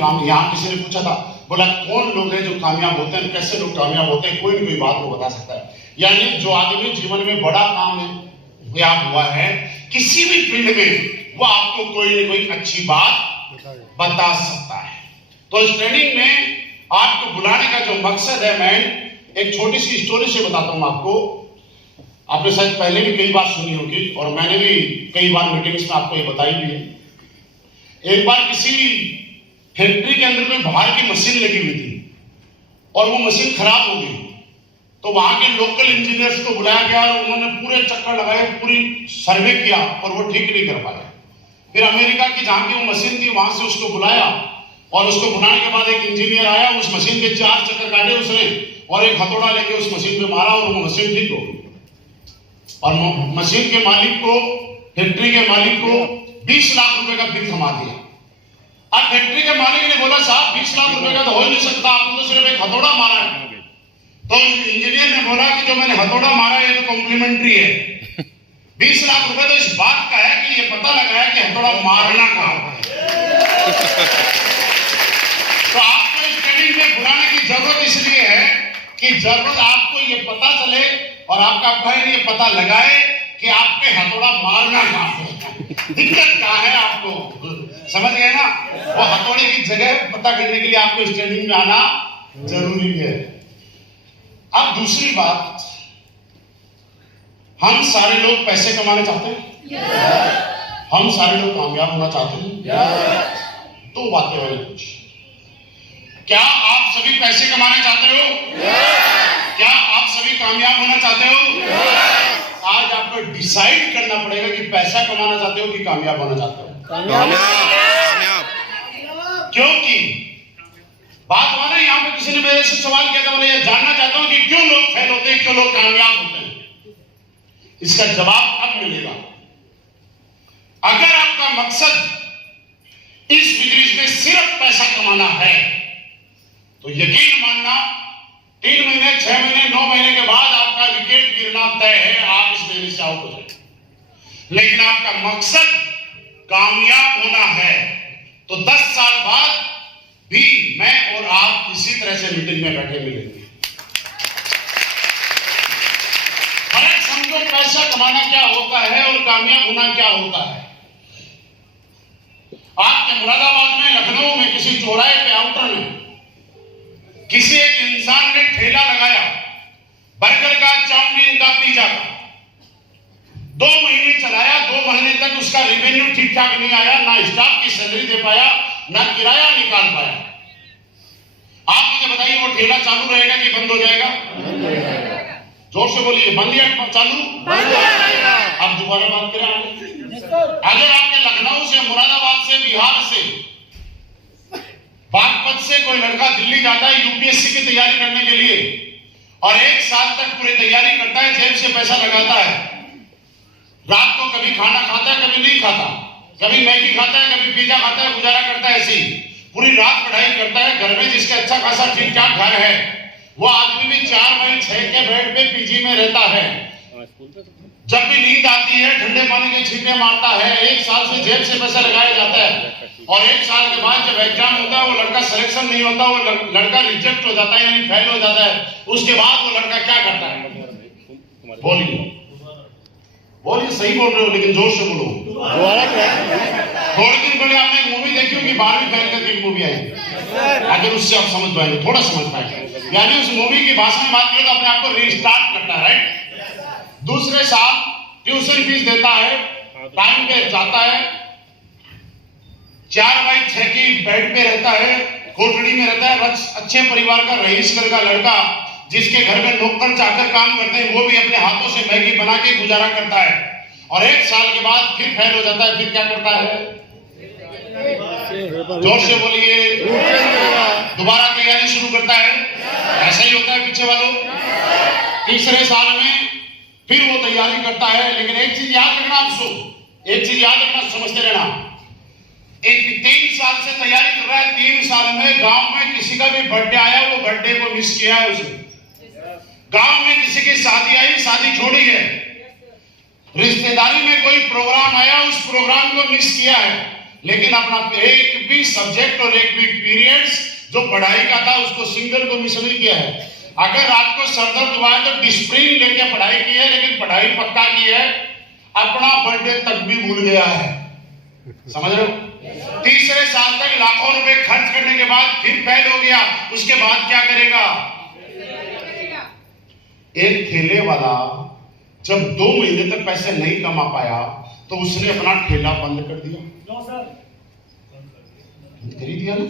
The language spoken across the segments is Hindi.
यहाँ किसी ने पूछा था, बोला कौन लोग हैं जो कामयाब होते हैं, कैसे लोग कामयाब होते हैं, कोई भी कोई बात को बता सकता है। यानी जो आदमी जीवन में बड़ा कामयाब हुआ है किसी भी फील्ड में, वो आपको कोई ना कोई अच्छी बात बता सकता है। तो इस ट्रेनिंग में आपको बुलाने का जो मकसद है, मैं एक छोटी सी स्टोरी से बताता हूं आपको। आपने शायद पहले भी कई बार सुनी होगी और मैंने भी कई बार मीटिंग्स में आपको ये बताई भी है। एक बार किसी फैक्ट्री के अंदर में बाहर की मशीन लगी हुई थी और वो मशीन खराब हो गई, तो वहां के लोकल इंजीनियर्स को बुलाया गया और उन्होंने पूरे चक्कर लगाए, पूरी सर्वे किया और वो ठीक नहीं कर पाया। फिर अमेरिका की जहां की वो मशीन थी वहां से उसको बुलाया और उसको बुलाने के बाद एक इंजीनियर आया, उस मशीन के 4 चक्कर काटे उसने और एक हथौड़ा लेके उस मशीन पे मारा और वो मशीन ठीक हो गई। और मशीन के मालिक को, फैक्ट्री के मालिक को 20 लाख रुपए का बिल थमा दिया। अब फैक्ट्री के मालिक ने बोला, साहब 20 लाख रुपए का तो हो ही नहीं सकता, आपने तो सिर्फ एक हथौड़ा मारा है। तो इंजीनियर ने बोला कि जो मैंने हथौड़ा मारा है तो कॉम्प्लीमेंट्री है, 20 लाख रुपए तो इस बात का है कि ये पता लगा है कि हथौड़ा मारना कहां है। तो आपको इस ट्रेनिंग में बुलाने की जरूरत इसलिए है कि जरूरत आपको ये पता चले और आपका बहन ये पता लगाए कि आपके हथौड़ा मारना कहां है, दिक्कत कहां है, आपको समझ गए ना। वो हथौड़े की जगह पता करने के लिए आपको इस ट्रेनिंग में आना जरूरी है। अब दूसरी बात, हम सारे लोग पैसे कमाना चाहते हैं, हम सारे लोग कामयाब होना चाहते हैं। दो बातें मैंने पूछी, क्या आप सभी पैसे कमाना चाहते हो? क्या आप सभी कामयाब होना चाहते हो? आज आपको डिसाइड करना पड़ेगा कि पैसा कमाना चाहते हो कि कामयाब होना चाहते हो। क्योंकि बात हुआ ना, यहाँ पे किसी ने मेरे से सवाल किया था, बोले ये जानना चाहता हूं कि क्यों लोग फेल होते हैं, क्यों लोग कामयाब होते हैं। इसका जवाब अब मिलेगा। अगर आपका मकसद इस बिजनेस में सिर्फ पैसा कमाना है तो यकीन मानना 3 महीने, 6 महीने, 9 महीने के बाद आपका विकेट गिरना तय है, आप इस बिजनेस से आउट हो जाएंगे। लेकिन आपका मकसद कामयाब होना है तो 10 साल बाद भी मैं और आप इसी तरह से मीटिंग में बैठे मिलेंगे। फर्क समझो, पैसा कमाना क्या होता है और कामयाब होना क्या होता है। आपके मुरादाबाद में, लखनऊ में किसी चौराहे पे आउटर में किसी एक इंसान ने ठेला लगाया बर्गर का, चाउमीन का, पिज्जा का। 2 महीने चलाया, 2 महीने तक उसका रेवेन्यू ठीक ठाक नहीं आया, ना स्टाफ की सैलरी दे पाया, ना किराया निकाल पाया। आप मुझे बताइए, वो ठेला चालू रहेगा कि बंद हो जाएगा? जोर से बोलिए, बंद या चालू? अब दोबारा बात करें अगर आपके लखनऊ से, मुरादाबाद से, बिहार से, बागपत से कोई लड़का दिल्ली जाता है यूपीएससी की तैयारी करने के लिए और 1 साल तक पूरी तैयारी करता है, जेब से पैसा लगाता है, रात को कभी खाना खाता है, कभी नहीं खाता, कभी मैगी खाता है, कभी पिज्जा खाता है, गुजारा करता है, ऐसे ही पूरी रात पढ़ाई करता है। घर में जिसके अच्छा खासा ठीक ठाक घर है, वो आदमी भी 4 बाई 6 के बेड पे पीजी में रहता है। जब भी नींद आती है ठंडे पानी के छींटे मारता है। 1 साल से जेब से पैसा लगाया जाता है और 1 साल के बाद जब एग्जाम होता है वो लड़का सिलेक्शन नहीं होता, वो लड़का रिजेक्ट हो जाता है, यानी फेल हो जाता है। उसके बाद वो लड़का क्या करता है? बोलिए, सही बोल रहे हो लेकिन जोर से बोलो। थोड़े दिन पहले आपने एक मूवी देखी होगी, 12वीं फेल करके एक मूवी आई, अगर उससे आप समझ पाएंगे, थोड़ा समझ पाएंगे। यानी उस मूवी की भाषा में बात करें तो अपने आप को रीस्टार्ट करता है, राइट। दूसरे साल ट्यूशन फीस देता है, टाइम पे जाता है, 4 बाई 6 की बेड पे रहता है, कोठड़ी में रहता है। अच्छे परिवार का रईस घर का लड़का जिसके घर में नौकर चाकर काम करते हैं, वो भी अपने हाथों से मैगी बना के गुजारा करता है और 1 साल के बाद फिर फेल हो जाता है। फिर क्या करता है? जोर से बोलिए, दोबारा तैयारी शुरू करता है। ऐसा ही होता है पीछे वालों। तीसरे साल में फिर वो तैयारी करता है। लेकिन एक चीज याद रखना, आपको एक चीज याद रखना, समझते रहना। 3 साल से तैयारी कर रहा है, 3 साल में गांव में किसी का भी बर्थडे आया, वो बर्थडे को मिस किया है उसने। गांव में किसी की शादी आई, शादी छोड़ी है। रिश्तेदारी में कोई प्रोग्राम आया, उस प्रोग्राम को मिस किया है। लेकिन अपना एक भी सब्जेक्ट और एक भी पीरियड्स जो पढ़ाई का था उसको सिंगल को मिस नहीं किया है। अगर रात को सर दर्द हुआ है तो डिस्प्रिन लेके पढ़ाई की है, लेकिन पढ़ाई पक्का की है, अपना बर्थडे तक भी भूल गया है। समझ रहे हो? तीसरे साल तक लाखों रुपए खर्च करने के बाद फिर फेल हो गया, उसके बाद क्या करेगा? एक ठेले वाला जब 2 महीने तक पैसे नहीं कमा पाया तो उसने अपना ठेला बंद कर दिया। कर ही दिया ना।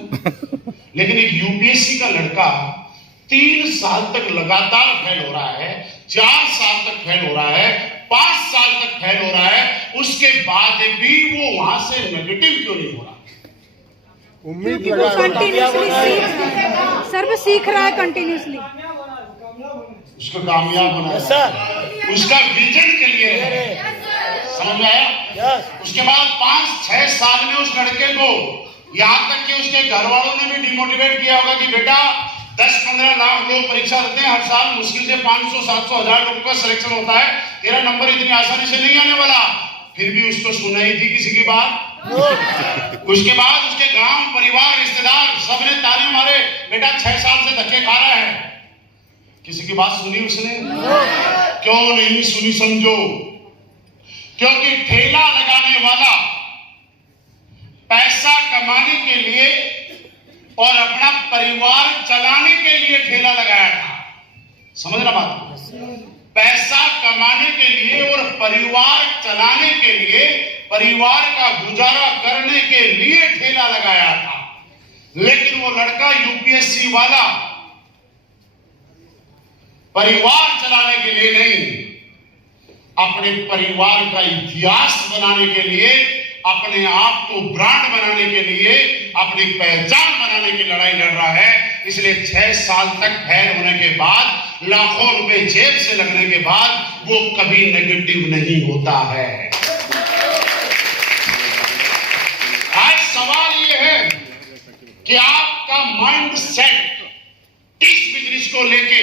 लेकिन एक यूपीएससी का लड़का 3 साल तक लगातार फेल हो रहा है, 4 साल तक फेल हो रहा है, 5 साल तक फेल हो रहा है, उसके बाद भी वो वहां से नेगेटिव क्यों नहीं हो रहा? उम्मीद लगा कंटिन्यूअसली सर वो सीख रहा है कंटिन्यूअसली, उसको कामयाब होना है, उसका विजन क्लियर है। समझ में आया? उसके बाद 5-6 साल में उस लड़के को, यहां तक कि उसके घर वालों ने भी डिमोटिवेट किया होगा कि बेटा 10-15 लाख लोग परीक्षा देते हैं हर साल, मुश्किल से 500-700 हजार लोगों का सिलेक्शन होता है, तेरा नंबर इतनी आसानी से नहीं आने वाला। फिर भी उसको सुना ही थी किसी की बात। उसके बाद उसके गांव, परिवार, रिश्तेदार सबने ताने मारे, बेटा 6 साल से धक्के खा रहा है। किसी की बात सुनी उसने? क्यों नहीं सुनी? समझो, क्योंकि ठेला लगाने वाला पैसा कमाने के लिए और अपना परिवार चलाने के लिए ठेला लगाया था। समझना बात? पैसा कमाने के लिए और परिवार चलाने के लिए, परिवार का गुजारा करने के लिए ठेला लगाया था। लेकिन वो लड़का यूपीएससी वाला परिवार चलाने के लिए नहीं, अपने परिवार का इतिहास बनाने के लिए, अपने आप को ब्रांड बनाने के लिए, अपनी पहचान बनाने की लड़ाई लड़ रहा है। इसलिए 6 साल तक फेल होने के बाद, लाखों रुपए जेब से लगने के बाद वो कभी नेगेटिव नहीं होता है। आज सवाल ये है कि आपका माइंड सेट इस बिजनेस को लेके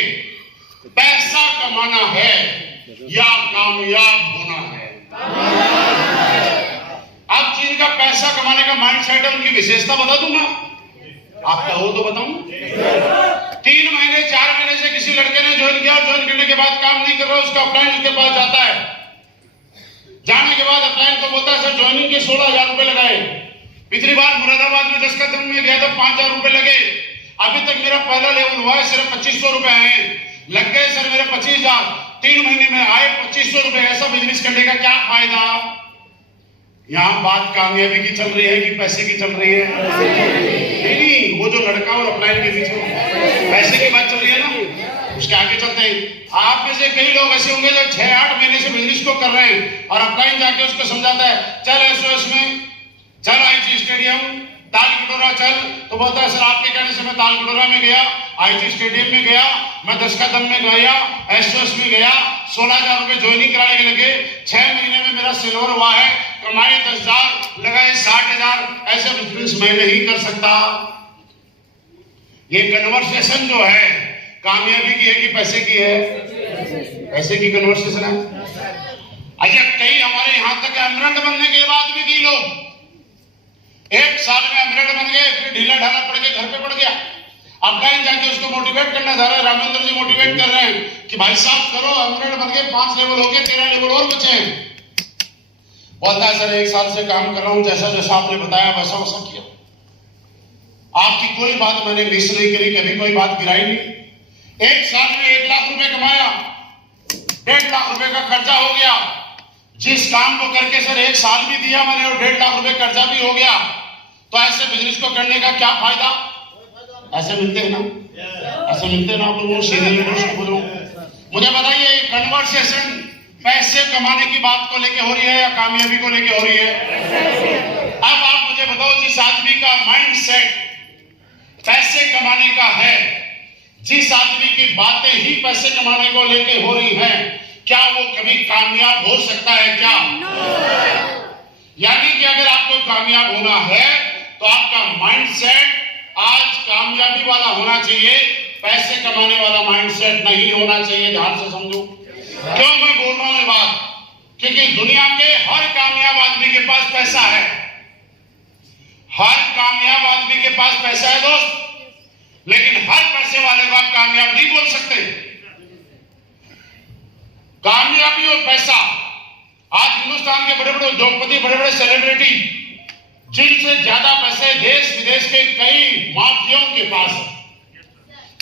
पैसा कमाना है या कामयाब होना है। अब जिनका पैसा कमाने का माइंड सेट है उनकी विशेषता बता दूं मैं, आप कहो तो बताऊं। 3 महीने 4 महीने से किसी लड़के ने ज्वाइन किया और ज्वाइन करने के बाद काम नहीं कर रहा, उसका अपलाइन उसके पास जाता है, जाने के बाद अपलाइन को बोलता है सर ज्वाइनिंग के 16,000 रुपए लगाए। पिछली बार मुरादाबाद में 10 कदम में गया तो 5,000 रुपए लगे, अभी तक मेरा पहला लेवल हुआ है, सिर्फ 2500 रुपए हैं, लग गए सर मेरे 25,000, 3 महीने में आए 2500 रुपए। ऐसा बिजनेस करने का क्या फायदा? यहां बात कामयाबी की चल रही है कि पैसे की चल रही है? नहीं, वो जो लड़का और अपलाइन के बीच में पैसे की बात चल रही है ना, उसके आगे चलते हैं। आप में से कई लोग ऐसे होंगे जो 6-8 महीने से बिजनेस को कर रहे हैं और अपलाइन जाके उसको समझाता है चल एसओएस में, चल आईजी स्टेडियम, ताल कटोरा चल, तो बोलता है सर आपके कहने से मैं ताल कटोरा में गया, आईजी स्टेडियम में गया, मैं 10 कदम में गया, एसओएस में गया, 16,000 रुपए ज्वाइनिंग कराने के लगे, 6 महीने में मेरा सिल्वर हुआ है, कमाए 10,000, लगाए 60,000। ऐसा बिजनेस मैं नहीं कर सकता। ये कन्वर्सेशन जो है कामयाबी की है कि पैसे की है? पैसे की कन्वर्सेशन है। अच्छा, कई हमारे यहां तक एमरल्ड बनने के बाद भी कई लोग 1 साल में एमरल्ड बन गए, फिर ढीला ढाला पड़ के घर पे पड़ गया। अपलाइन जाके उसको मोटिवेट करना चाह रहे हैं, रामेंद्र जी मोटिवेट कर रहे हैं कि भाई साहब करो, एमरल्ड बन गए, 5 लेवल हो गए, 13 लेवल और बचे हैं। बोलता है सर 1 साल से काम कर रहा हूं, जैसा जैसा आपने बताया वैसा वैसा किया, आपकी कोई बात मैंने मिस नहीं करी, कभी कोई बात गिराई नहीं। 1 साल में 1 लाख रुपए कमाया, 1.5 लाख रुपए का खर्चा हो गया। जिस काम को करके सर 1 साल भी दिया मैंने और 1.5 लाख रुपए कर्जा भी हो गया, तो ऐसे बिजनेस को करने का क्या फायदा? ऐसे मिलते हैं ना, ऐसे मिलते हैं ना आप लोगों को। मुझे बताइए कन्वर्सेशन पैसे कमाने की बात को लेके हो रही है या कामयाबी को लेके हो रही है? अब आप मुझे बताओ, जिस आदमी का माइंड सेट पैसे कमाने का है, जिस आदमी की बातें ही पैसे कमाने को लेके हो रही हैं, क्या वो कभी कामयाब हो सकता है क्या? यानी कि अगर आपको कामयाब होना है तो आपका माइंड सेट आज कामयाबी वाला होना चाहिए, पैसे कमाने वाला माइंड सेट नहीं होना चाहिए। ध्यान से समझो क्यों मैं बोल रहा हूं ये बात, क्योंकि दुनिया के हर कामयाब आदमी के पास पैसा है, हर कामयाब आदमी के पास पैसा है दोस्त, लेकिन हर पैसे वाले को आप कामयाब नहीं बोल सकते। कामयाबी और पैसा, आज हिंदुस्तान के बड़े बड़े उद्योगपति, बड़े बड़े सेलिब्रिटी, जिनसे ज्यादा पैसे देश विदेश के कई माफियाओं के पास है,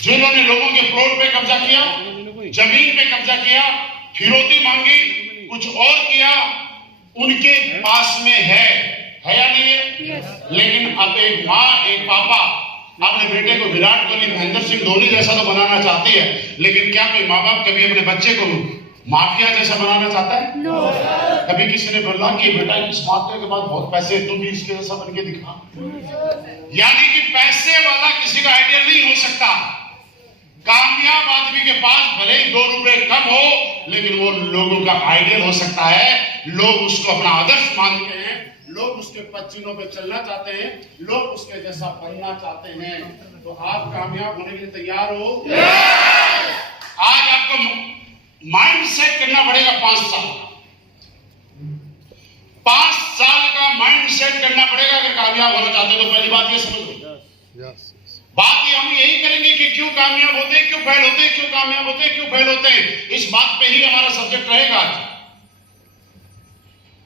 जिन्होंने लोगों के प्लॉट पे कब्जा किया, जमीन पे कब्जा किया, फिरौती मांगी, कुछ और किया, उनके पास में है या नहीं है? लेकिन अब एक माँ, एक पापा अपने बेटे को विराट कोहली, महेंद्र सिंह धोनी जैसा तो बनाना चाहती है, लेकिन क्या कोई माँ बाप कभी अपने बच्चे को माफिया जैसा बनाना चाहता है? no. कभी किसी ने बोला कि बेटा इस माफिया के पास बहुत पैसे है, तुम भी इसके जैसा बन के दिखा। यानी कि पैसे वाला किसी का आइडियल नहीं हो सकता। कामयाब आदमी के पास भले ही 2 रुपए कम हो, लेकिन वो लोगों का आइडियल हो सकता है। लोग उसको अपना आदर्श मानते हैं, लोग उसके पच्चीनों पे चलना चाहते हैं, लोग उसके जैसा बनना चाहते हैं। तो आप कामयाब होने के लिए तैयार हो? आज आपको माइंड सेट करना पड़ेगा 5 साल। 5 साल का माइंड सेट करना पड़ेगा अगर कामयाब होना चाहते हो। तो पहली बात ये समझ लो, बात ही हम यही करेंगे कि क्यों कामयाब होते हैं, क्यों फेल होते हैं, क्यों कामयाब होते हैं, क्यों फेल होते हैं। इस बात पे ही हमारा सब्जेक्ट रहेगा आज।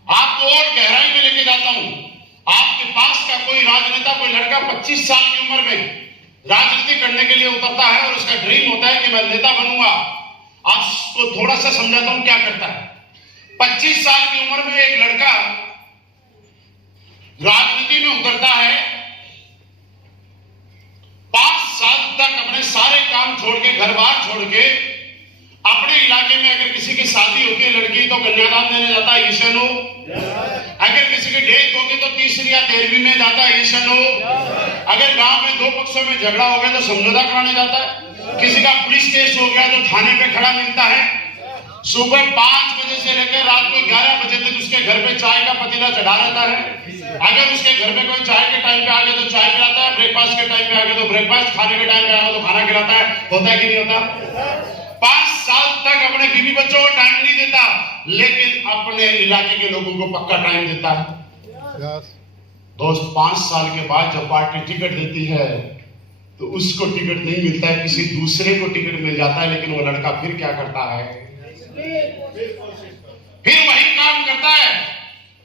आपको और गहराई में लेके जाता हूं। आपके पास का कोई राजनेता, कोई लड़का 25 साल की उम्र में राजनीति करने के लिए उतरता है और उसका ड्रीम होता है कि मैं नेता बनूंगा। आज उसको थोड़ा सा समझाता हूं क्या करता है। 25 साल की उम्र में एक लड़का राजनीति में उतरता है, 5 साल तक अपने सारे काम छोड़ के, घर बार छोड़ के, अपने इलाके में अगर किसी की शादी होती है लड़की तो कन्यादान देने जाता है, ईशन हो। अगर किसी की डेथ होगी तो 3री या 13वीं में जाता है, ईशन हो। अगर गांव में 2 पक्षों में झगड़ा हो गया तो समझौता कराने जाता है। किसी का पुलिस केस हो गया तो थाने पे खड़ा मिलता है। सुबह 5 बजे से लेकर रात को 11 बजे तक उसके घर पे चाय का पतीला चढ़ा रहता है। अगर उसके घर में कोई चाय के टाइम पे आ गया तो चाय पिलाता है, ब्रेकफास्ट के टाइम पे आ गया तो ब्रेकफास्ट, खाने के टाइम पे आ गया तो खाना खिलाता है। होता है कि नहीं होता? 5 साल तक अपने बीवी बच्चों को टाइम नहीं देता, लेकिन अपने इलाके के लोगों को पक्का टाइम देता है। दोस्त, 5 साल के बाद जब पार्टी टिकट देती है तो उसको टिकट नहीं मिलता है, किसी दूसरे को टिकट मिल जाता है। लेकिन वो लड़का फिर क्या करता है? फिर वही काम करता है।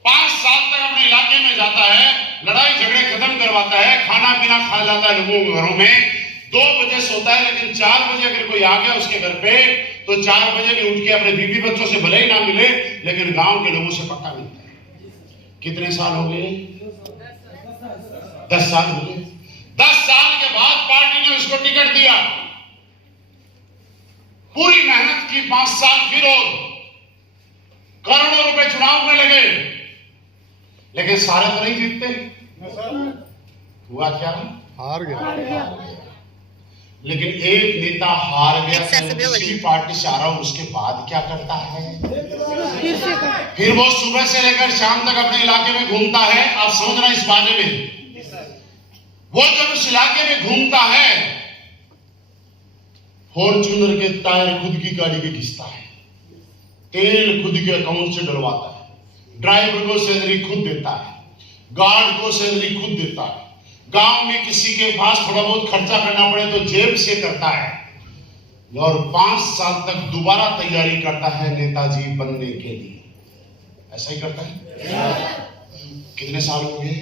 5 साल तक अपने इलाके में जाता है, लड़ाई झगड़े खत्म करवाता है, खाना पीना खा जाता है लोगों के घरों में। 2 बजे सोता है, लेकिन 4 बजे अगर कोई आ गया उसके घर पे तो 4 बजे भी उठ के अपने बीवी बच्चों से भले ही ना मिले, लेकिन गांव के लोगों से पक्का मिलता है। कितने साल हो गए? 10 साल हो गए। 10 साल के बाद पार्टी ने उसको टिकट दिया, पूरी मेहनत की, 5 साल फिर और करोड़ों रुपए चुनाव में लगे, लेकिन सारे तो नहीं जीतते। हुआ क्या? हार गया। लेकिन एक नेता हार गया, दूसरी पार्टी से आ रहा, उसके बाद क्या करता है? फिर वो सुबह से लेकर शाम तक अपने इलाके में घूमता है। आप समझना इस बारे में, वो जब उस इलाके में घूमता है, फॉर्च्यूनर के टायर खुद की गाड़ी के घिसता है, तेल खुद के अकाउंट से डलवाता है, ड्राइवर को सैलरी खुद देता है, गार्ड को सैलरी खुद देता है। गांव में किसी के पास थोड़ा बहुत खर्चा करना पड़े तो जेब से करता है, और 5 साल तक दोबारा तैयारी करता है नेताजी बनने के लिए। ऐसा ही करता है। कितने साल हो गए?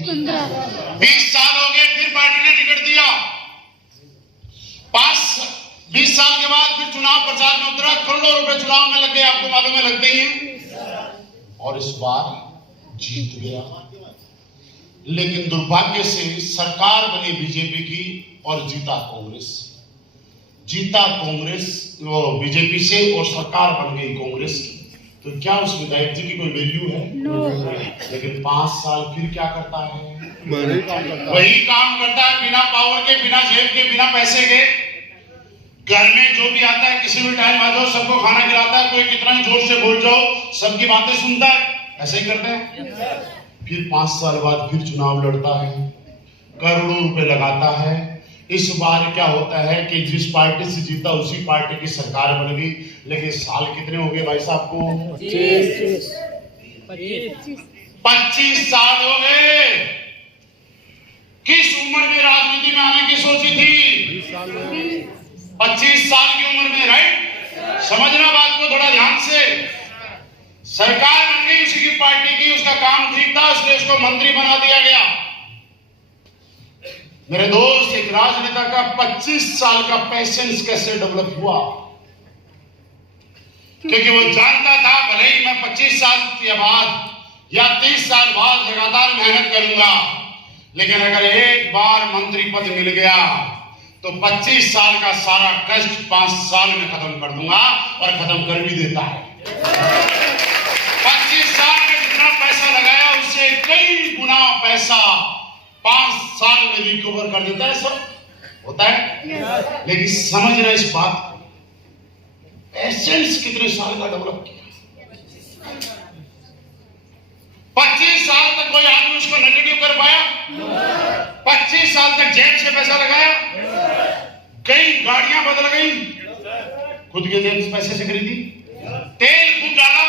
20 साल हो गए। फिर पार्टी ने टिकट दिया। 20 साल के बाद फिर चुनाव प्रचार में उतरा, करोड़ों रुपए चुनाव में लग गए, आपको मालूम है, लगते ही हैं। और इस बार जीत गया। लेकिन दुर्भाग्य से सरकार बनी बीजेपी की और जीता कांग्रेस। जीता कांग्रेस वो बीजेपी से और सरकार बन गई कांग्रेस की। तो क्या उस विधायक जी की कोई वैल्यू है? लेकिन 5 साल फिर क्या करता है? वही काम करता है, बिना पावर के, बिना जेब के, बिना पैसे के। घर में जो भी आता है, किसी भी टाइम आ जाओ, सबको खाना खिलाता है। कोई कितना ही जोर से बोल जाओ, सबकी बातें सुनता है। ऐसे ही करते हैं। फिर 5 साल बाद फिर चुनाव लड़ता है, करोड़ों रुपए लगाता है। इस बार क्या होता है कि जिस पार्टी से जीता उसी पार्टी की सरकार बन गई। लेकिन साल कितने हो गए भाई साहब को? 25 साल हो गए। किस उम्र में राजनीति में आने की सोची थी? 25 साल की उम्र में, राइट? समझना बात को थोड़ा ध्यान से। सरकार बन गई उसी की पार्टी की, उसका काम ठीक था, इसलिए उसको मंत्री बना दिया गया। मेरे दोस्त, एक राजनेता का 25 साल का पेशेंस कैसे डेवलप हुआ? क्योंकि वो जानता था भले ही मैं 25 साल के बाद या 30 साल बाद लगातार मेहनत करूंगा, लेकिन अगर एक बार मंत्री पद मिल गया तो 25 साल का सारा कष्ट 5 साल में खत्म कर दूंगा, और खत्म कर भी देता है। 25 साल में जितना पैसा लगाया उससे कई गुना पैसा 5 साल में रिकवर कर देता है। सब होता है, लेकिन समझना इस बात, एसेंस कितने साल का डेवलप किया। 25 साल तक कोई आदमी उसको नेगेटिव कर पाया? 25 साल तक जेब से पैसा लगाया, कई गाड़ियां बदल गई, खुद के जेब से पैसे से खरीदी, तेल खुद डाला,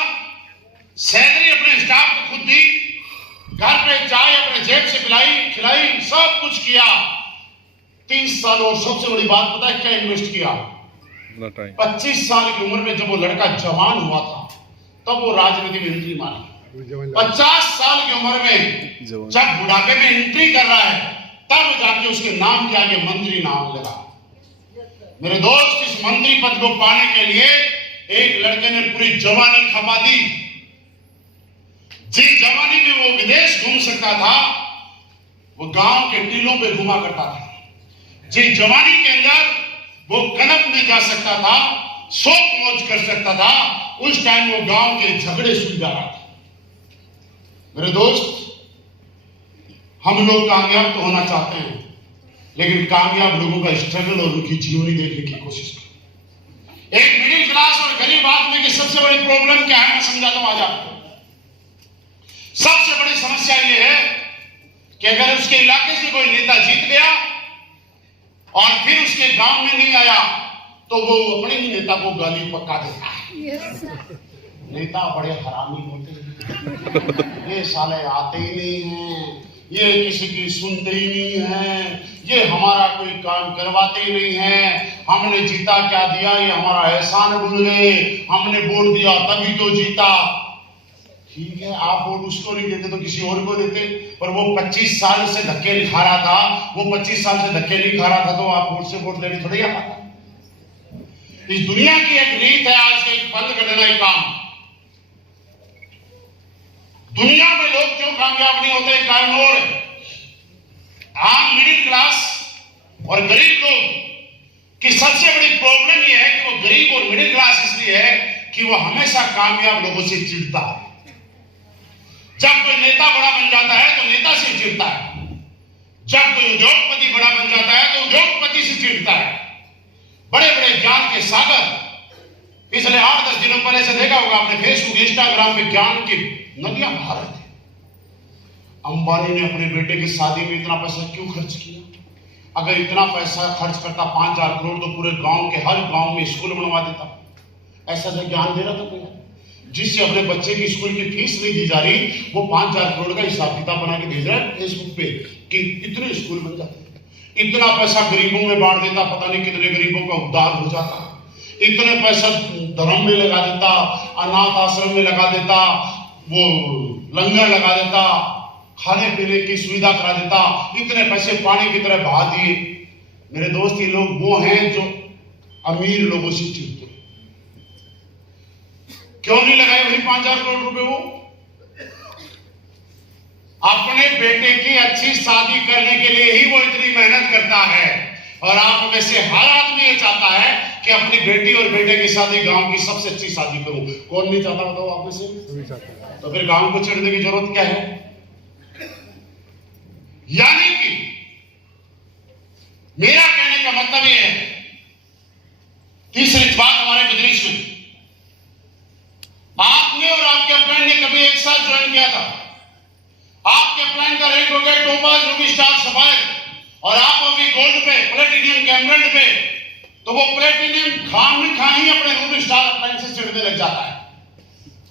सैलरी अपने स्टाफ को खुद दी, घर पे चाय अपने जेब से खिलाई, सब कुछ किया 30 साल। और सबसे बड़ी बात पता है क्या इन्वेस्ट किया? 25 साल की उम्र में जब वो लड़का जवान हुआ था तब वो राजनीति में एंट्री मारी। 50 साल की उम्र में जब बुढ़ापे में एंट्री कर रहा है तब जाके उसके नाम के आगे मंत्री नाम लगा। मेरे दोस्त, इस मंत्री पद को पाने के लिए एक लड़के ने पूरी जवानी खपा दी। जिस जवानी में वो विदेश घूम सकता था वो गांव के टीलों पे घुमा करता था। जिस जवानी के अंदर वो क्लब में जा सकता था, शौक मौज कर सकता था, उस टाइम वो गांव के झगड़े सुलझा रहा था। मेरे दोस्त, हम लोग कामयाब तो होना चाहते हैं, लेकिन कामयाब लोगों का स्ट्रगल और उनकी जीवनी देखने की कोशिश करें। एक मिडिल क्लास और गरीब आदमी की सबसे बड़ी प्रॉब्लम क्या है, मैं समझाता हूं आज आपको। सबसे बड़ी समस्या यह है कि अगर उसके इलाके से कोई नेता जीत गया और फिर उसके गांव में नहीं आया तो वो अपने ही नेता को गाली पक्का देता है। नेता बड़े हरामी होते हैं, ये साले आते ही नहीं हैं, ये किसी की सुनते ही नहीं हैं, ये हमारा कोई काम करवाते ही नहीं हैं, हमने जीता क्या दिया, ये हमारा एहसान भूल गए, हमने वोट दिया तभी तो जीता। ठीक है, आप वोट उसको नहीं देते तो किसी और को देते, पर वो 25 साल से धक्के नहीं खा रहा था, वो 25 साल से धक्के नहीं खा रहा था तो आप वोट से वोट देने थोड़ी आता था। इस दुनिया की एक रीत है, आज के बंद कर देना ये काम। दुनिया में लोग क्यों कामयाब नहीं होते, कारण और आम मिडिल क्लास और गरीब लोग की सबसे बड़ी प्रॉब्लम यह है कि वो गरीब और मिडिल क्लास इसलिए है कि वो हमेशा कामयाब लोगों से चिढ़ता है। जब कोई नेता बड़ा बन जाता है तो नेता से चिढ़ता है, जब कोई उद्योगपति बड़ा बन जाता है तो उद्योगपति से चिढ़ता है। बड़े बड़े ज्ञान के सागर, पिछले 8-10 दिनों पहले से देखा होगा आपने फेसबुक इंस्टाग्राम पे ज्ञान की नदियां बहा रहे थे। अंबानी ने अपने बेटे की शादी में इतना पैसा क्यों खर्च किया? अगर इतना पैसा खर्च करता 5,000 करोड़ तो पूरे गांव के हर गांव में स्कूल बनवा देता। ऐसा जो ज्ञान दे रहा था कोई, जिससे अपने बच्चे की स्कूल की फीस नहीं दी जा रही, वो 5,000 करोड़ का हिसाब किताब बना के भेज रहा है फेसबुक पे कि इतने स्कूल बन जाते। इतना पैसा गरीबों में बांट देता, पता नहीं कितने गरीबों का उद्धार हो जाता। इतने पैसा धर्म में लगा देता, अनाथ आश्रम में लगा देता, वो लंगर लगा देता, खाने पीने की सुविधा करा देता। इतने पैसे पानी की तरह बहा दिए। मेरे दोस्त, ये लोग वो हैं जो अमीर लोगों से चिढ़ते। क्यों नहीं लगाए वही 5,000 करोड़ रुपए? वो अपने बेटे की अच्छी शादी करने के लिए ही वो इतनी मेहनत करता है, और आप में से हर आदमी ये चाहता है कि अपनी बेटी और बेटे की शादी गांव की सबसे अच्छी शादी करूं। कौन नहीं चाहता बताओ आप में से? तो फिर गांव को चिढ़ने की जरूरत क्या है? यानी कि मेरा कहने का मतलब यह है, तीसरी बात हमारे बिजनेस में, आपने और आपके अपलाइन ने कभी एक साथ ज्वाइन किया था। आपके अपलाइन का रैंक हो गया टोपाज, रूबी, स्टार, सफायर, और आप अभी गोल्ड पे, प्लेटिनियम, एमराल्ड पे, तो वो प्लेटिनियम खाम में खा ही अपने रूबी, स्टार अपलाइन से चिढ़ने लग जाता है।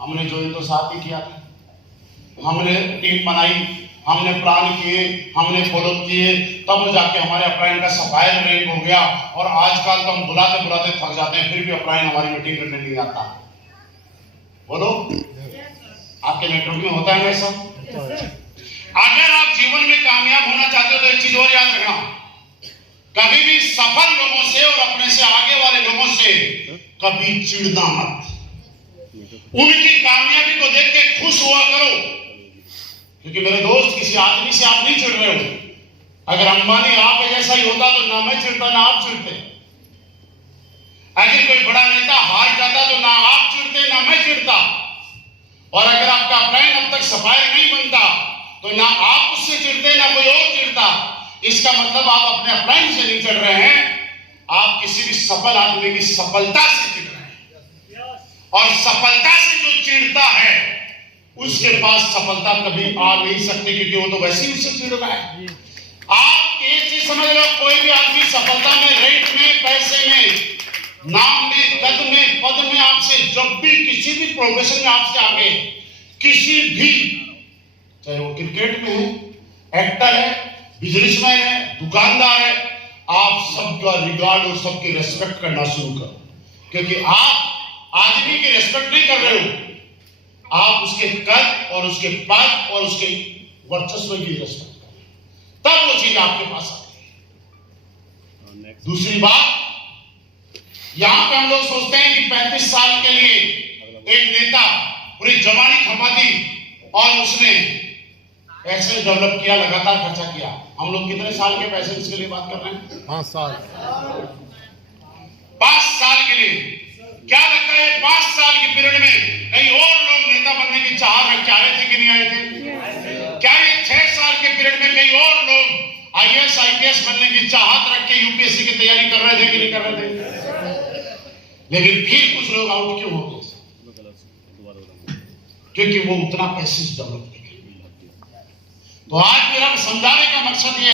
हमने ज्वाइन तो साथ ही किया था, हमने टीम बनाई, हमने प्लान किए, हमने फॉलो किए, तब जाके हमारे अपरायण का सफायर रैंक हो गया। और आजकल तो हम बुलाते बुलाते थक जाते हैं, फिर भी अपरायण हमारी मीटिंग करने नहीं आता। बोलो, आपके नेटवर्क में होता है ऐसा? अगर आप जीवन में कामयाब होना चाहते हो तो एक चीज और याद रखना, कभी भी सफल लोगों से और अपने से आगे वाले लोगों से कभी चिढ़ना मत। उनकी कामयाबी को देख के खुश हुआ करो, क्योंकि मेरे दोस्त, किसी आदमी से आप नहीं चिढ़ रहे हो। अगर अंबानी आप जैसा ही होता तो ना मैं चिढ़ता ना आप चिढ़ते। अगर कोई बड़ा नेता हार जाता तो ना आप चिढ़ते ना मैं चिढ़ता। और अगर आपका अपरायण अब तक सफायर नहीं बनता तो ना आप उससे चिढ़ते ना कोई और चिढ़ता। इसका मतलब आप अपने अपरायण से नहीं चिढ़ रहे हैं, आप किसी भी सफल आदमी की सफलता से चिढ़ रहे हैं। और सफलता से जो चिढ़ता है उसके पास सफलता कभी आ नहीं सकती, क्योंकि वो तो वैसे ही उससे चिढ़ रहा है। आप एक चीज समझ लो, कोई भी आदमी सफलता में, रेट में, पैसे में, नाम में, कद में, पद में आपसे, जब भी किसी भी प्रोफेशन में आपसे आगे, किसी भी, चाहे वो क्रिकेट में है, एक्टर है, बिजनेसमैन है, दुकानदार है, आप सबका रिगार्ड और सबकी रेस्पेक्ट करना शुरू करो। क्योंकि आप आदमी की रेस्पेक्ट नहीं कर रहे हो, आप उसके कद और उसके पद और उसके वर्चस्व की रेस्पेक्ट कर रहे हो, तब वो चीज आपके पास आती है। दूसरी बात, यहां पे हम लोग सोचते हैं कि 35 साल के लिए एक नेता पूरी जवानी खपा दी और उसने पैसे डेवलप किया, लगातार खर्चा किया। हम लोग कितने साल के पैसे इसके लिए बात कर रहे हैं? 5 साल। 5 साल के लिए। क्या लगता है 5 साल के पीरियड में कई और लोग नेता बनने की चाह रख के आए थे कि नहीं आए थे? क्या ये 6 साल के पीरियड में कई और लोग आईएएस आईपीएस बनने की चाहत रख के यूपीएससी की तैयारी कर रहे थे कि नहीं कर रहे थे? लेकिन फिर कुछ लोग आउट क्यों हो गए? क्योंकि वो उतना पैसे डेवलप नहीं कर। तो आज मेरा समझाने का मकसद ये